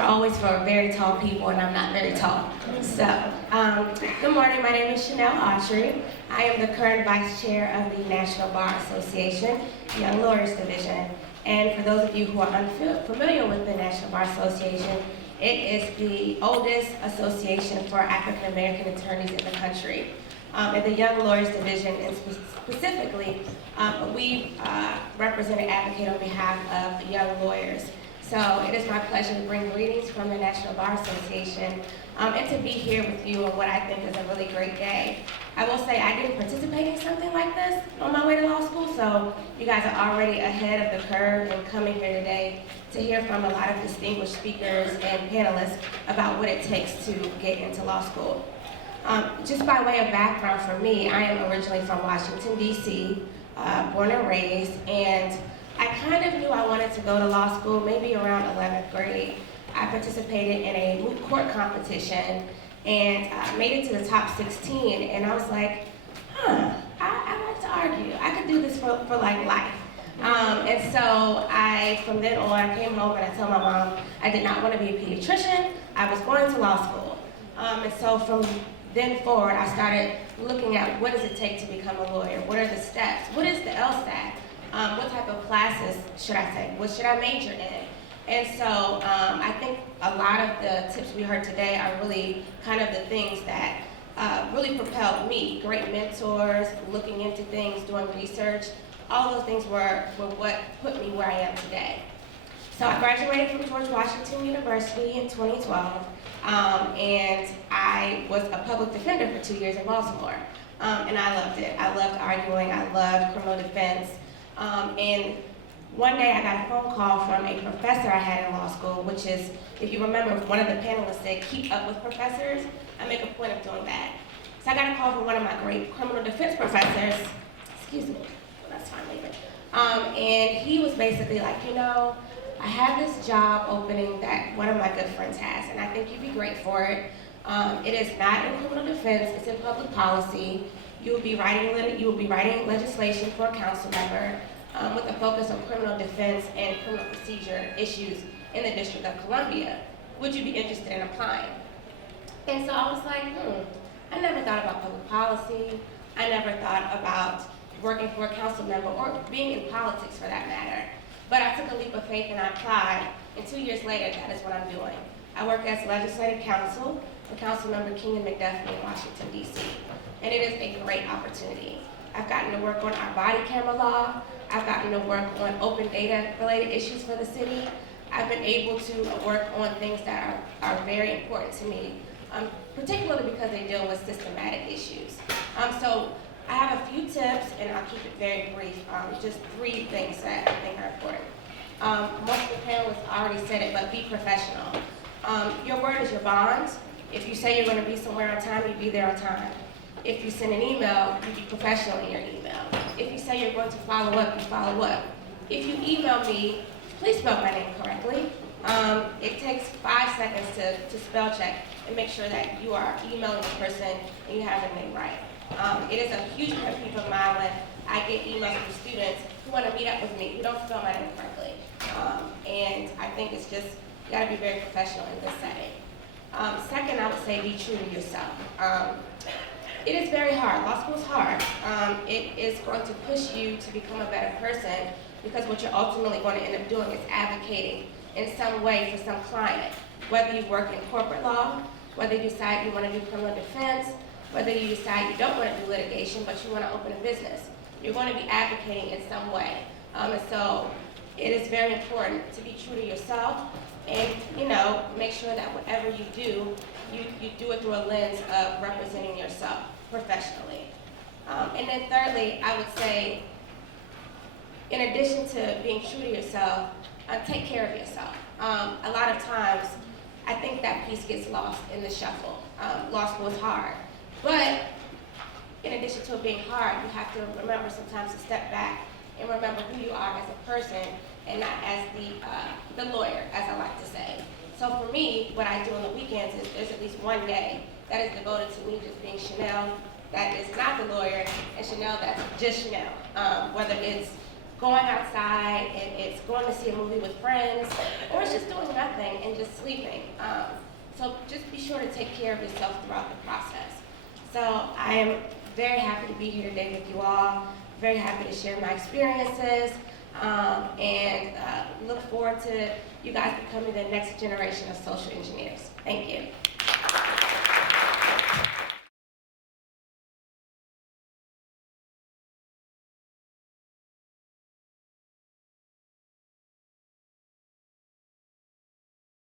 are always for very tall people, and I'm not very tall. So, good morning. My name is Chanell Autrey. I am the current vice chair of the National Bar Association, Young Lawyers Division. And for those of you who are unfamiliar with the National Bar Association, it is the oldest association for African American attorneys in the country. In the Young Lawyers Division, and specifically, we represent and advocate on behalf of young lawyers. So it is my pleasure to bring greetings from the National Bar Association and to be here with you on what I think is a really great day. I will say I didn't participate in something like this on my way to law school, so you guys are already ahead of the curve in coming here today to hear from a lot of distinguished speakers and panelists about what it takes to get into law school. Just by way of background for me, I am originally from Washington, D.C., born and raised, and I kind of knew I wanted to go to law school maybe around 11th grade. I participated in a moot court competition and made it to the top 16, and I was like, I like to argue. I could do this for like life. And so from then on, came home and I told my mom I did not want to be a pediatrician. I was going to law school. And so from then forward, I started looking at what does it take to become a lawyer? What are the steps? What is the LSAT? What type of classes should I take? What should I major in? And so I think a lot of the tips we heard today are really kind of the things that really propelled me. Great mentors, looking into things, doing research. All those things were what put me where I am today. So I graduated from George Washington University in 2012. And I was a public defender for 2 years in Baltimore, and I loved it. I loved arguing. I loved criminal defense. And one day I got a phone call from a professor I had in law school, which is, if you remember, one of the panelists said, keep up with professors. I make a point of doing that. So I got a call from one of my great criminal defense professors. Excuse me. Well, that's fine later. And he was basically like, I have this job opening that one of my good friends has, and I think you'd be great for it. It is not in criminal defense, it's in public policy. You will be writing legislation for a council member with a focus on criminal defense and criminal procedure issues in the District of Columbia. Would you be interested in applying? And so I was like, I never thought about public policy. I never thought about working for a council member or being in politics for that matter. But I took a leap of faith and I applied, and 2 years later, that is what I'm doing. I work as legislative counsel for Councilmember King and McDuffie in Washington, D.C., and it is a great opportunity. I've gotten to work on our body camera law. I've gotten to work on open data-related issues for the city. I've been able to work on things that are very important to me, particularly because they deal with systematic issues. So I have a few tips, and I'll keep it very brief. Just 3 things that I think are important. Most of the panelists already said it, but be professional. Your word is your bond. If you say you're going to be somewhere on time, you be there on time. If you send an email, you be professional in your email. If you say you're going to follow up, you follow up. If you email me, please spell my name correctly. It takes 5 seconds to spell check and make sure that you are emailing the person and you have their name right. It is a huge pet peeve of mine when I get emails from students who want to meet up with me who don't spell my name correctly. And I think it's just, you got to be very professional in this setting. Second, I would say be true to yourself. It is very hard. Law school is hard. It is going to push you to become a better person because what you're ultimately going to end up doing is advocating in some way for some client. Whether you work in corporate law, whether you decide you want to do criminal defense, whether you decide you don't want to do litigation, but you want to open a business. You're going to be advocating in some way. And so it is very important to be true to yourself and, make sure that whatever you do, you do it through a lens of representing yourself professionally. And then thirdly, I would say, in addition to being true to yourself, take care of yourself. A lot of times, I think that piece gets lost in the shuffle. Law school is hard. But in addition to it being hard, you have to remember sometimes to step back and remember who you are as a person and not as the lawyer, as I like to say. So for me, what I do on the weekends is there's at least one day that is devoted to me just being Chanell, that is not the lawyer, and Chanell that's just Chanell. Whether it's going outside, and it's going to see a movie with friends, or it's just doing nothing and just sleeping. So just be sure to take care of yourself throughout the process. So I am very happy to be here today with you all, very happy to share my experiences, and look forward to you guys becoming the next generation of social engineers. Thank you.